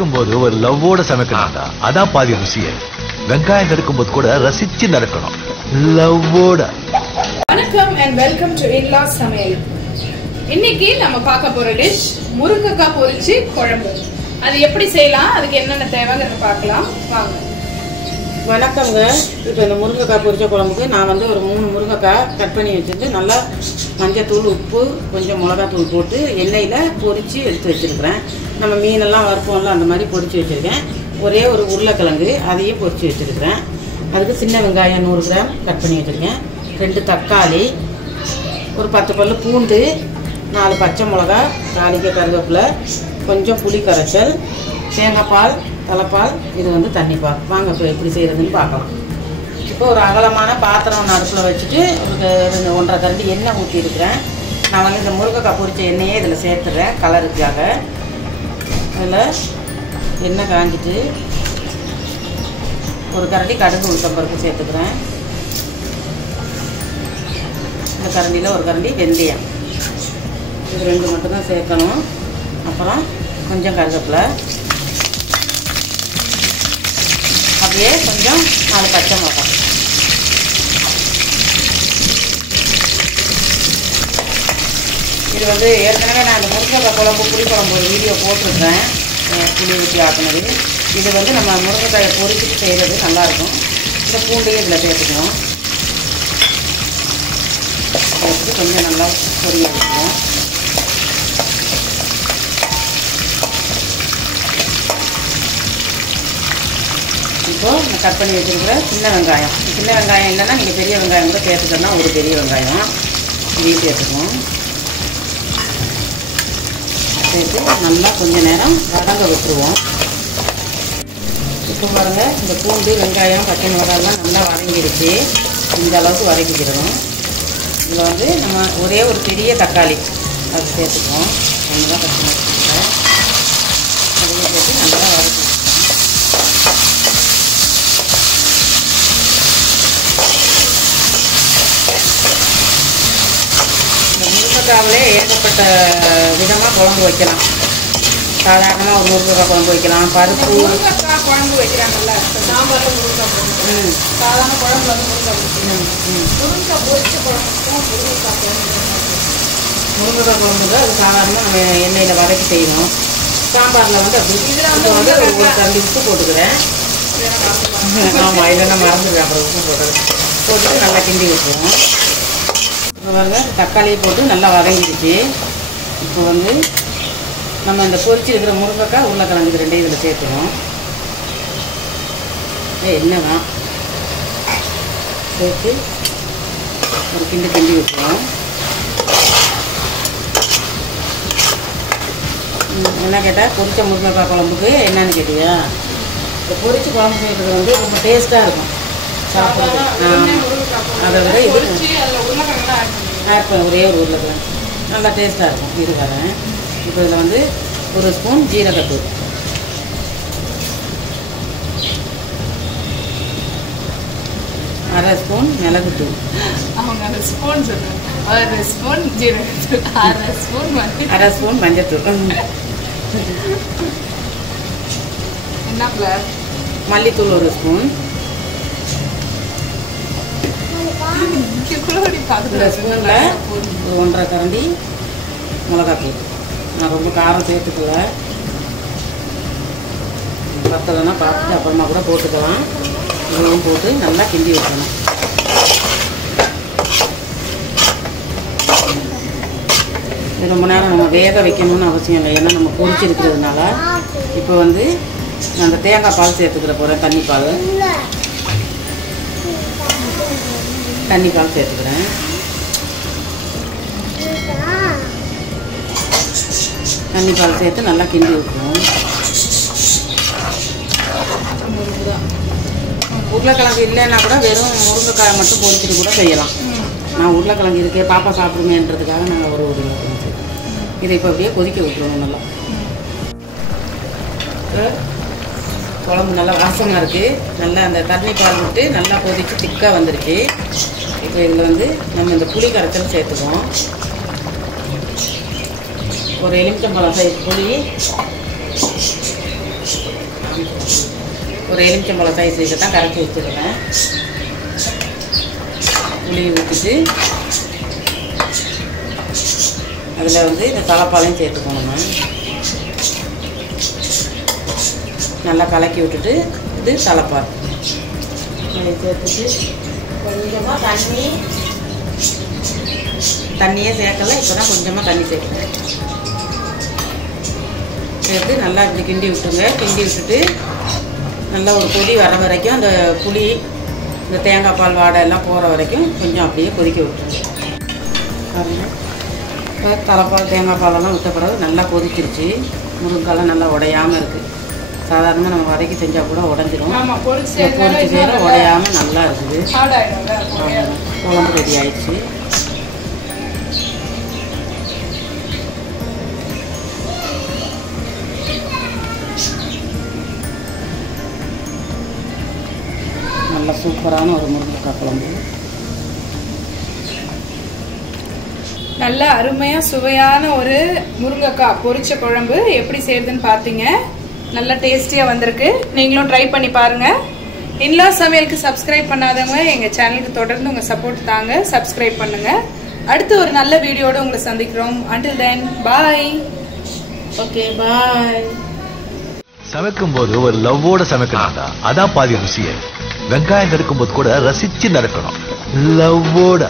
சமைக்கும் போது ஒரு லவ்வோட சமைக்கணும்டா. அதான் பாதி ருசியே. வெங்காயம் நறுக்கும்போது கூட ரசிச்சு நறுக்கணும், லவ்வோட. வணக்கம் and welcome to In-Laws சமையல். இன்னைக்கு நம்ம பார்க்க போற டிஷ் முருங்கைக்காய் பொரிச்சு குழம்பு. அது எப்படி செய்யலாம், அதுக்கு என்னென்ன தேவைங்கிறத பார்க்கலாம் வாங்க. வணக்கங்க. இப்போ இந்த முருங்கைக்காய் பொரிச்ச குழம்புக்கு நான் வந்து ஒரு 3 முருங்கைக்காய் கட் பண்ணி வச்சுட்டு நல்லா மஞ்சத்தூள், உப்பு, கொஞ்சம் மிளகாத்தூள் போட்டு எண்ணெயில் பொரித்து எடுத்து வச்சுருக்கிறேன். நம்ம மீனெல்லாம் வறுப்போம்ல, அந்த மாதிரி பொரித்து வச்சுருக்கேன். ஒரே ஒரு உருளைக்கிழங்கு அதையும் பொரித்து வச்சுருக்கிறேன். அதுக்கு சின்ன வெங்காயம் 100 கிராம் கட் பண்ணி வச்சுருக்கேன். 2 தக்காளி, ஒரு 10 பல்லு பூண்டு, 4 பச்சை மிளகா, தாளிக்க கருவேப்பிலை, கொஞ்சம் புளி கரைச்சல், தேங்காய் பால், தலைப்பால், இது வந்து தண்ணிப்பால். வாங்க இப்போ எப்படி செய்கிறதுன்னு பார்க்கலாம். இப்போ ஒரு அகலமான பாத்திரம் ஒன்று அடுப்பில் வச்சுட்டு ஒரு 1.5 கரண்டி எண்ணெய் ஊற்றிருக்கிறேன். நான் வந்து இந்த முருங்கைக்காய் பொரிச்ச எண்ணெயே இதில் சேர்த்துறேன் கலருக்காக. அதில் எண்ணெய் காஞ்சிட்டு ஒரு கரண்டி கடுகு உளுத்தம்பருப்பு சேர்த்துக்கிறேன். இந்த கரண்டியில் ஒரு கரண்டி வெந்தயம், இது 2 மட்டும்தான் சேர்க்கணும். அப்புறம் கொஞ்சம் கருவேப்பிலை, அப்படியே கொஞ்சம் 4 பச்சை மிளகா. இது வந்து ஏற்கனவே நான் இந்த முருங்கைக்காய் குழம்பு, புளிக்குழம்பு ஒரு வீடியோ போட்டிருக்கேன், புளி ஊற்றி ஆக்குனது. இது வந்து நம்ம முருங்கைக்காயை பொரிச்சிட்டு செய்கிறது நல்லாயிருக்கும். இந்த பூண்டையும் இதில் சேர்த்துக்கணும். சேர்த்துட்டு கொஞ்சம் நல்லா பொரிய வச்சுக்கணும். இப்போது நான் கட் பண்ணி வச்சுருக்கிற சின்ன வெங்காயம் இல்லைன்னா நீங்கள் பெரிய வெங்காயம் கூட சேர்த்துக்கணும்னா ஒரு பெரிய வெங்காயம் இதையும் சேர்த்துக்கணும். சேர்த்து நல்லா கொஞ்சம் நேரம் வதங்க விட்டுருவோம். இப்போ பாருங்கள், இந்த பூண்டு, வெங்காயம், பச்சை மிளகாயெல்லாம் நல்லா வதங்கிடுச்சு. இந்த அளவுக்கு வதக்கிக்கிறணும். இதில் வந்து நம்ம ஒரே ஒரு பெரிய தக்காளி அது சேர்த்துக்குவோம். ஒன்று தான் கட் பண்ணி வச்சுருக்கேன். அதையும் சேர்த்து நல்லா வதக்கி முருங்கைக்காவிலே ஏகப்பட்ட விதமாக குழம்பு வைக்கலாம். சாதாரணமாக ஒரு முருங்கைக்காய் குழம்பு வைக்கலாம், பருப்பு முருங்கைக்காய் குழம்பு வைக்கிறாங்கல்ல, சாம்பாரில் முருங்கைக்காய் போடணும், சாதாரண குழம்பு வந்து முருங்கைக்காய் பொரிச்ச குழம்புக்கும் முருங்கைக்காய் குழம்புக்கு அது சாதாரணமாக நம்ம எண்ணெயில் வதக்கி செய்யணும். சாம்பாரில் வந்து அப்படி இதில் வந்து ஒரு கரண்டி உப்பு போட்டுக்கிறேன். ஆமாம், இல்லைன்னா மறந்துடுவேன். அப்புறம் உப்பு போட்டுட்டு நல்லா கிண்டி விட்டுருவோம். இப்போ பாருங்க, தக்காளியை போட்டு நல்லா வதங்கிடுச்சு. இப்போ வந்து நம்ம இந்த பொரிச்சு இருக்கிற முருங்கைக்காய், உருளைக்கிழங்கு, 2 இதில் சேர்த்துவோம். எண்ணெய் தான் சேர்த்து ஒரு கிண்டி விட்டுருவோம். என்ன கேட்டால், பொரிச்ச முருங்கைக்காய் குழம்புக்கு என்னன்னு கேட்டியா, இந்த பொரிச்ச குழம்பு செய்கிறது வந்து ரொம்ப டேஸ்ட்டாக இருக்கும் சாப்பிட்றது. அதை விட இது ஆட் பண்ண ஒரே ஒரு உருளைக்கிழங்கு நல்லா டேஸ்ட்டாக இருக்கும். இது வரேன். இப்போ இதில் வந்து 1 ஸ்பூன் ஜீரகத்தூள், 1/2 ஸ்பூன் மிளகுத்தூள், அவங்க 1 ஸ்பூன் சொல்லுவாங்க, 1 ஸ்பூன் ஜீரகத்தூள், 1/2 ஸ்பூன் மஞ்சத்தூள், என்ன ஃப்ளவர், மல்லித்தூள் 1 ஸ்பூன், 1 ஸ்பூனில் 1.5 கரண்டி மிளகாத்தூள். நான் ரொம்ப காரம் சேர்த்துக்கல, பத்தலைன்னா பார்த்துட்டு அப்புறமா கூட போட்டுக்கலாம். இதுவும் போட்டு நல்லா கிண்டி வைக்கணும். இது ரொம்ப நேரம் நம்ம வேக வைக்கணும்னு அவசியம் இல்லை, ஏன்னா நம்ம பொரிச்சிருக்கிறதுனால. இப்போ வந்து நான் அந்த தேங்காய் பால் சேர்த்துக்கிற போகிறேன். தண்ணி பால் சேர்த்துக்கிறேன். தண்ணி பால் சேர்த்து நல்லா கிண்டி விட்டுருவோம். உருளைக்கிழங்கு இல்லைன்னா கூட வெறும் முருங்கைக்காயை மட்டும் பொரிச்சிட்டு கூட செய்யலாம். நான் உருளைக்கிழங்கு இருக்கே, பாப்பா சாப்பிடுமேன்றதுக்காக நாங்கள் ஒரு உருளைக்கிழங்கு சேர்த்தோம். இதை இப்போ அப்படியே கொதிக்க விட்டுருவோம். நல்லா குழம்பு நல்லா வாசமாக இருக்குது. நல்லா அந்த தண்ணி பால் விட்டு நல்லா கொதித்து திக்காக வந்துருச்சு. இப்போ இதில் வந்து நம்ம இந்த புளி கரைச்சல் சேர்த்துக்குவோம். ஒரு எலுமிச்சம்பழம் சைஸ் புளி, ஒரு எலுமிச்சம்பழம் சைஸுக்கு தான் கரைச்சி வச்சுருக்கேன். புளி ஊற்றிட்டு அதில் வந்து இந்த தலைப்பாலையும் சேர்த்துக்கணுங்க. நல்லா கலக்கி விட்டுட்டு இது தலைப்பால் அதை சேர்த்துட்டு கொஞ்சமாக தண்ணியே சேர்க்கல. இப்போ தான் கொஞ்சமாக தண்ணி சேர்க்குறேன். சேர்த்து நல்லா இப்படி கிண்டி விட்டுங்க. கிண்டி விட்டுட்டு நல்லா ஒரு கொதி வர வரைக்கும் அந்த புளி இந்த தேங்காய் பால் வாடை எல்லாம் போகிற வரைக்கும் கொஞ்சம் அப்படியே கொதிக்க விட்டுருங்க. இப்போ தலைப்பால் தேங்காய் பாலெல்லாம் விட்ட பிறகு நல்லா கொதிச்சிருச்சு. முருங்கைக்காலாம் நல்லா உடையாமல் இருக்குது. சாதாரணமாக நம்ம வதக்கி செஞ்சால் கூட உடஞ்சிரும். பொரிச்சு செய்கிற உடையாமல் நல்லா இருக்குது. குழம்பு ரெடி ஆயிடுச்சு. நல்ல சூப்பரான ஒரு முருங்கைக்காய் குழம்பு. நல்ல அருமையா சுவையான ஒரு முருங்கைக்காய் பொரிச்ச குழம்பு எப்படி செய்யறதுன்னு பார்த்தீங்க. நல்ல டேஸ்டியா வந்திருக்கு. நீங்களும் ட்ரை பண்ணி பாருங்க. இன்லா சமையலுக்கு சப்ஸ்கிரைப் பண்ணாதவங்க எங்க சேனலுக்கு தொடர்ந்து உங்க சப்போர்ட் தாங்க. சப்ஸ்கிரைப் பண்ணுங்க. அடுத்து ஒரு நல்ல வீடியோட உங்களை சந்திக்கிறோம். until then bye. Okay bye. சமைக்கும் போது ஒரு லவ்வோட சமைக்கணும்டா. அதான் பாதி ருசியே. வெங்காயம் நறுக்கும் போது கூட ரசிச்சு நறுக்கணும். லவ்வோட.